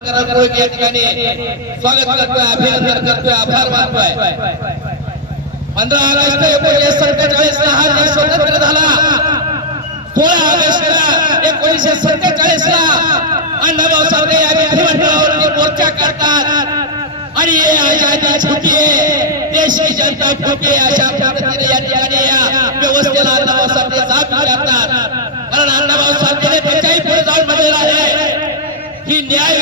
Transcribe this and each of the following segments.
या ठिकाणी? स्वागत करतोय अभिनंदन करतोय आभार मानतोय. पंधरा ऑगस्ट एकोणीसशे सत्तेचाळीस ला हा देश स्वतंत्र झाला. सोळा ऑगस्टला एकोणीसशे सत्तेचाळीस ला अण्णाभाऊ या विधिमंडळावरती मोर्चा काढतात. आणि हे आजादी छुपी देश जनता ठोके अशा पद्धतीने या ठिकाणी या व्यवस्थेला अण्णाभाऊ साठे जात विचारतात कारण अण्णाभाऊ साठेने त्याच्याही पुढे जाऊन म्हणलेला आहे ही न्याय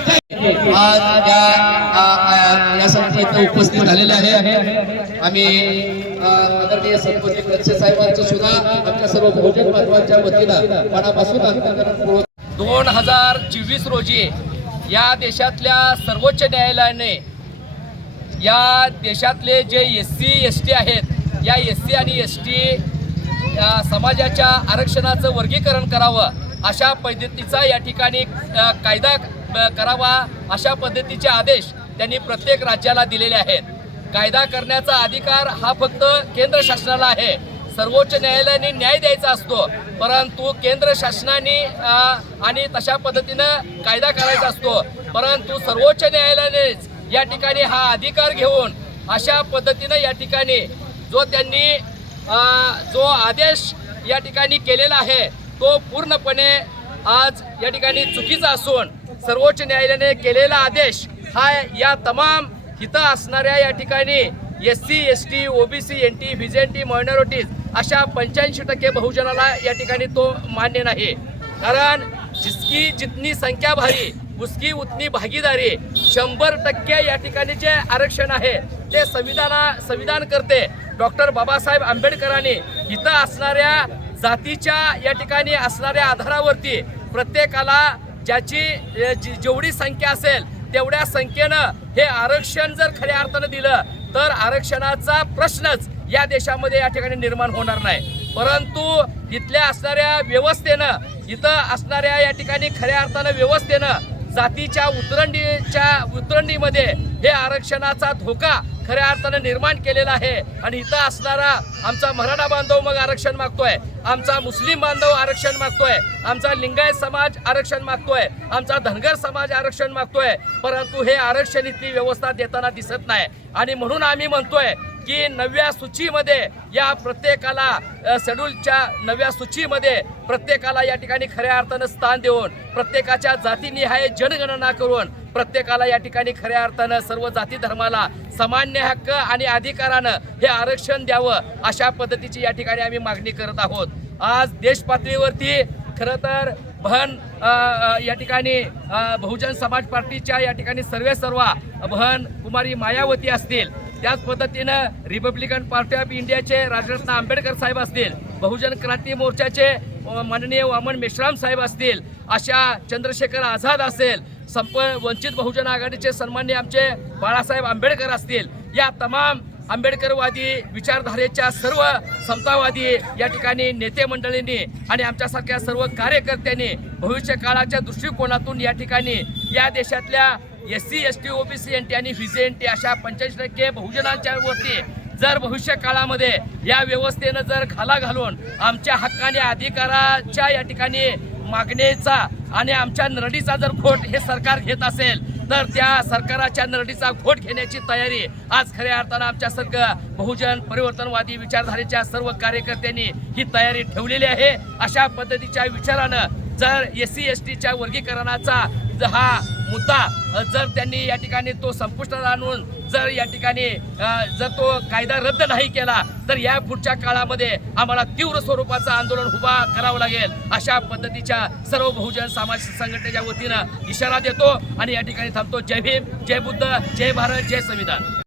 आज या आ, आ, यासाठी इथे उपस्थित झालेले आहे. आम्ही आदरणीय सन्मती कच्छे साहेबांचं सुद्धा आमच्या सर्व बहुजन बांधवांच्या वतीनं मनापासून अभिनंदन दोन हजार चोवीस रोजी या देशातल्या सर्वोच्च न्यायालयाने या देशातले जे एस सी एस टी आहेत या एस सी आणि एस टी समाजाच्या आरक्षणाचं वर्गीकरण करावं अशा पद्धतीचा या ठिकाणी कायदा करावा अशा पद्धतीचे आदेश त्यांनी प्रत्येक राज्याला दिलेले आहेत. कायदा करण्याचा अधिकार हा फक्त केंद्र शासनाला आहे. सर्वोच्च न्यायालयाने न्याय द्यायचा असतो परंतु केंद्र शासनाने आणि तशा पद्धतीनं कायदा करायचा असतो. परंतु सर्वोच्च न्यायालयानेच या ठिकाणी हा अधिकार घेऊन अशा पद्धतीनं या ठिकाणी जो त्यांनी जो आदेश या ठिकाणी केलेला आहे तो पूर्णपणे आज या ठिकाणी चुकीचा असून सर्वोच्च न्यायालयाने केलेला आदेश हा या तमाम इथं असणाऱ्या या ठिकाणी S C S T OBC N T VJNT minorities अशा पंच्याऐंशी टक्के बहुजनाला या ठिकाणी तो मान्य नाही. कारण जिसकी जितनी संख्या भारी उसकी उतनी भागीदारी शंभर टक्के या ठिकाणी जे आरक्षण आहे ते संविधाना संविधान करते. डॉक्टर बाबासाहेब आंबेडकरांनी इथं असणाऱ्या जातीच्या या ठिकाणी असणाऱ्या आधारावरती प्रत्येकाला ज्याची जेवढी संख्या असेल तेवढ्या संख्येनं हे आरक्षण जर खऱ्या अर्थानं दिलं तर आरक्षणाचा प्रश्नच या देशामध्ये या ठिकाणी निर्माण होणार नाही. परंतु इथल्या असणाऱ्या व्यवस्थेनं इथं असणाऱ्या या ठिकाणी खऱ्या अर्थानं व्यवस्थेनं जातीच्या उतरंडीच्या उतरंडीमध्ये हे आरक्षणाचा धोका खऱ्या अर्थानं निर्माण केलेला आहे. आणि इथं असणारा आमचा मराठा बांधव मग आरक्षण मागतोय. आमचा मुस्लिम बांधव आरक्षण मागतोय. आमचा लिंगायत समाज आरक्षण मागतोय. आमचा धनगर समाज आरक्षण मागतोय. परंतु हे आरक्षण इथली व्यवस्था देताना दिसत नाही. आणि म्हणून आम्ही म्हणतोय की नव्या सूचीमध्ये या प्रत्येकाला शेड्यूलच्या नव्या सूचीमध्ये प्रत्येकाला या ठिकाणी खऱ्या अर्थानं स्थान देऊन प्रत्येकाच्या जातीनिहाय जनगणना करून प्रत्येकाला या ठिकाणी खऱ्या अर्थानं सर्व जाती धर्माला सामान्य हक्क आणि अधिकारानं हे आरक्षण द्यावं अशा पद्धतीची या ठिकाणी आम्ही मागणी करत आहोत. आज देश पातळीवरती खरं तर बहन या ठिकाणी बहुजन समाज पार्टीच्या या ठिकाणी सर्वे सर्वा बहन कुमारी मायावती असतील. त्याच पद्धतीनं रिपब्लिकन पार्टी ऑफ इंडियाचे राजरत्न आंबेडकर साहेब असतील बहुजन क्रांती मोर्चाचे माननीय वामन मेश्राम साहेब असतील अशा चंद्रशेखर आझाद असेल संप वंचित बहुजन आघाडीचे सन्मान्य आमचे बाळासाहेब आंबेडकर असतील या तमाम आंबेडकरवादी विचारधारेच्या सर्व समतावादी या ठिकाणी नेते मंडळींनी आणि आमच्यासारख्या सर्व कार्यकर्त्यांनी भविष्य काळाच्या दृष्टिकोनातून या ठिकाणी या देशातल्या S C S T OBC N T आणि व्हिजे एन टी अशा पंच्याऐंशी टक्के बहुजनांच्या वरती जर भविष्य काळामध्ये या व्यवस्थेनं जर खाला घालून आमच्या हक्काने अधिकाराच्या या ठिकाणी मागणीचा आणि आमच्या नरडीचा जर खोट हे सरकार घेत असेल तर त्या सरकाराच्या नरडीचा खोट घेण्याची तयारी आज खऱ्या अर्थानं आमच्या सर्व बहुजन परिवर्तनवादी विचारधारेच्या सर्व कार्यकर्त्यांनी ही तयारी ठेवलेली आहे. अशा पद्धतीच्या विचारानं जर एस सी एस टीच्या वर्गीकरणाचा हा मुद्दा जर त्यांनी या ठिकाणी तो संपुष्टात आणून जर या ठिकाणी जर तो कायदा रद्द नाही केला तर या पुढच्या काळामध्ये आम्हाला तीव्र स्वरूपाचं आंदोलन उभा करावं लागेल अशा पद्धतीच्या सर्व बहुजन समाज संघटनेच्या वतीनं इशारा देतो आणि या ठिकाणी थांबतो. जय भीम जय बुद्ध जय भारत जय संविधान.